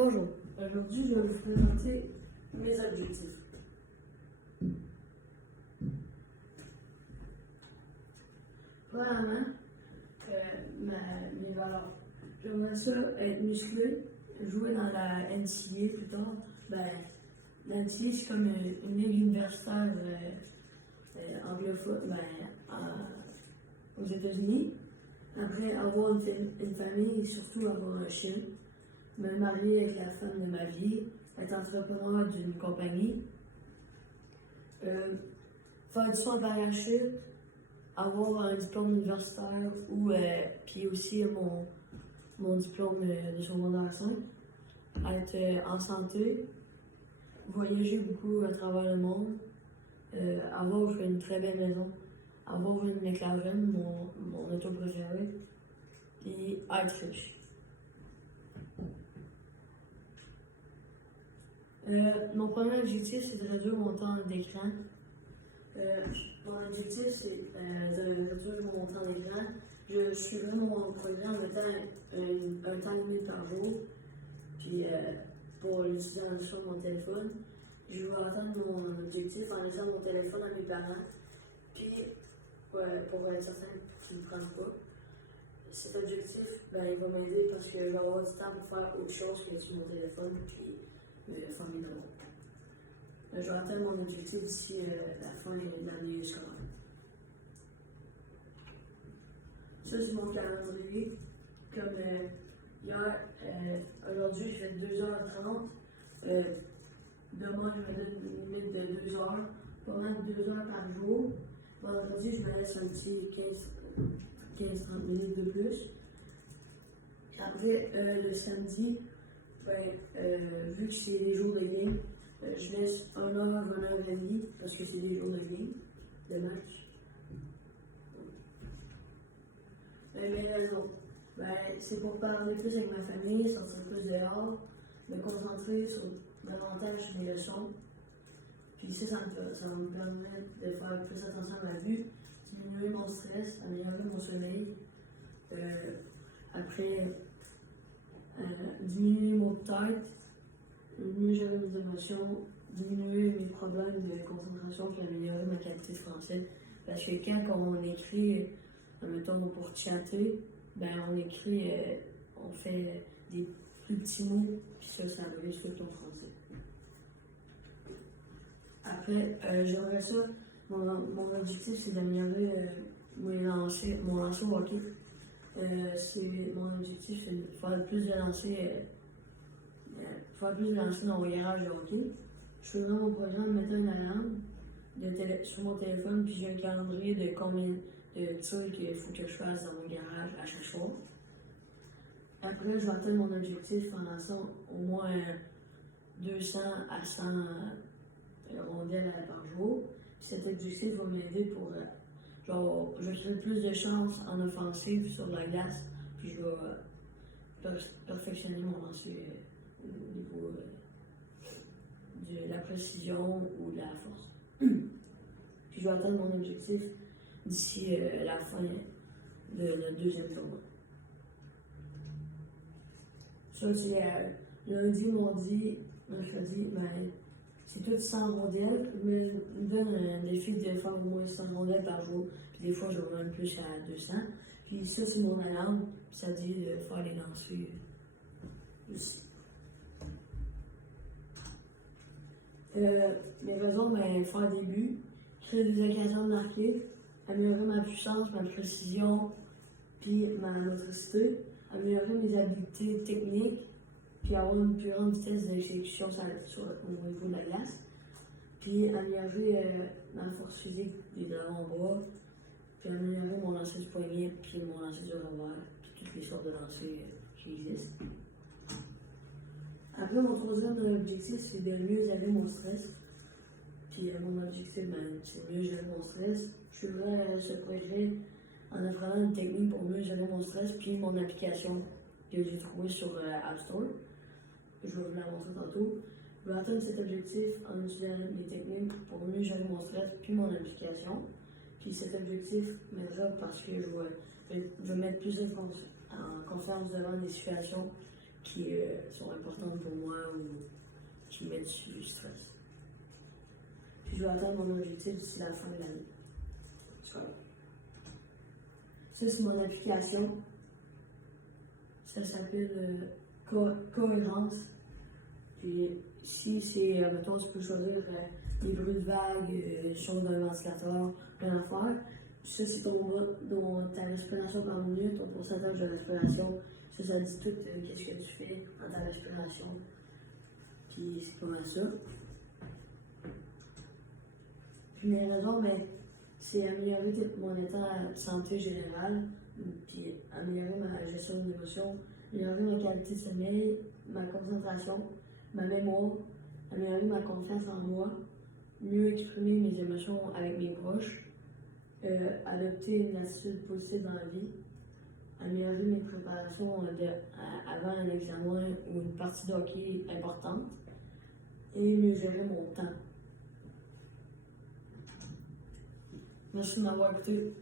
Bonjour, aujourd'hui je vais vous présenter mes objectifs. Premièrement, mes valeurs. J'aimerais ça être musclé, jouer dans la NCAA plus tard. La NCAA c'est comme une ligue universitaire anglophone aux États-Unis. Après avoir une famille et surtout avoir un chien. Me marier avec la femme de ma vie, être entrepreneur d'une compagnie, faire du saut en parachute, avoir un diplôme universitaire ou puis aussi mon diplôme de secondaire 5, être en santé, voyager beaucoup à travers le monde, avoir une très belle maison, avoir une McLaren, mon auto préféré, et être riche. Mon premier objectif, c'est de réduire mon temps d'écran. Mon objectif, c'est de réduire mon temps d'écran. Je suivrai mon programme en mettant un temps limite par jour. Puis, pour l'utilisation sur mon téléphone, je vais atteindre mon objectif en laissant mon téléphone à mes parents. Puis, pour être certain qu'ils ne le prennent pas. Cet objectif, il va m'aider parce que je vais avoir du temps pour faire autre chose que sur mon téléphone. Puis, de faire mes travaux. Je vais atteindre mon objectif d'ici la fin de l'année scolaire. Ça, c'est mon calendrier. Comme hier, aujourd'hui, je fais 2h30. Demain, je vais donner une limite de 2h. Pendant 2h par jour. Vendredi, je me laisse un petit 15-30 minutes de plus. Après, le samedi, vu que c'est des jours de game, je laisse 1 heure, 1h30 parce que c'est des jours de game, de match. Mes raisons, c'est pour parler plus avec ma famille, sortir plus dehors, me concentrer davantage sur mes leçons. Puis ça va me permettre de faire plus attention à ma vue, diminuer mon stress, améliorer mon sommeil. Après, diminuer mon tête, mieux gérer mes émotions, diminuer mes problèmes de concentration puis améliorer ma qualité de français. Parce que quand on écrit, mettons pour chatter, on écrit, on fait des plus petits mots, puis ça va sur ton français. Après, j'aimerais ça, mon objectif c'est d'améliorer mon lancer au hockey. Mon objectif, c'est de faire plus de lancers dans mon garage de hockey. Je fais mon programme, mettre une alarme sur mon téléphone, puis j'ai un calendrier de combien de tirs qu'il faut que je fasse dans mon garage à chaque fois. Après, je vais atteindre mon objectif en lançant au moins 200 à 100 rondelles par jour. Puis cet objectif va m'aider pour je ferai plus de chance en offensive sur la glace, puis je vais perfectionner mon lancer au niveau de la précision ou de la force. Puis je vais atteindre mon objectif d'ici la fin de notre deuxième tournoi. Ça, c'est lundi, mardi, mercredi, c'est tout 100 rondelles, mais je me donne un défi de faire au moins 100 rondelles par jour. Puis des fois, je vais même plus à 200. Puis ça, c'est mon alarme. Puis ça dit de faire les lancers aussi. Les raisons, faire des buts, créer des occasions de marquer, améliorer ma puissance, ma précision, puis ma motricité, améliorer mes habiletés techniques, puis avoir une plus grande vitesse d'exécution au niveau de la glace, puis améliorer ma force physique des avant-bras, puis améliorer mon lancer du poignet, puis mon lancer du revers, puis toutes les sortes de lancers qui existent. Après, mon troisième objectif, c'est de mieux gérer mon stress. Puis mon objectif, c'est mieux gérer mon stress. Je suivrai ce projet en apprenant une technique pour mieux gérer mon stress, puis mon application que j'ai trouvée sur App Store. Je vais vous la montrer tantôt. Je vais atteindre cet objectif en utilisant les techniques pour mieux gérer mon stress, puis mon application. Puis cet objectif m'aidera parce que je vais mettre plus en confiance devant des situations qui sont importantes pour moi ou qui me mettent du stress. Puis je vais atteindre mon objectif d'ici la fin de l'année. Voilà. Ça, c'est mon application. Ça s'appelle Cohérence. Puis ici, c'est, mettons, tu peux choisir les bruits de vagues, son d'un ventilateur, plein d'affaires. Ça, c'est ta respiration par minute, ton pourcentage de respiration. Ça dit tout qu'est-ce que tu fais dans ta respiration. Puis c'est pas mal ça. Puis mes raisons, c'est améliorer mon état de santé générale, puis améliorer ma gestion des émotions, améliorer ma qualité de sommeil, ma concentration, ma mémoire, améliorer ma confiance en moi, mieux exprimer mes émotions avec mes proches, adopter une attitude positive dans la vie, améliorer mes préparations avant un examen ou une partie de hockey importante, et mieux gérer mon temps. Merci de m'avoir écouté.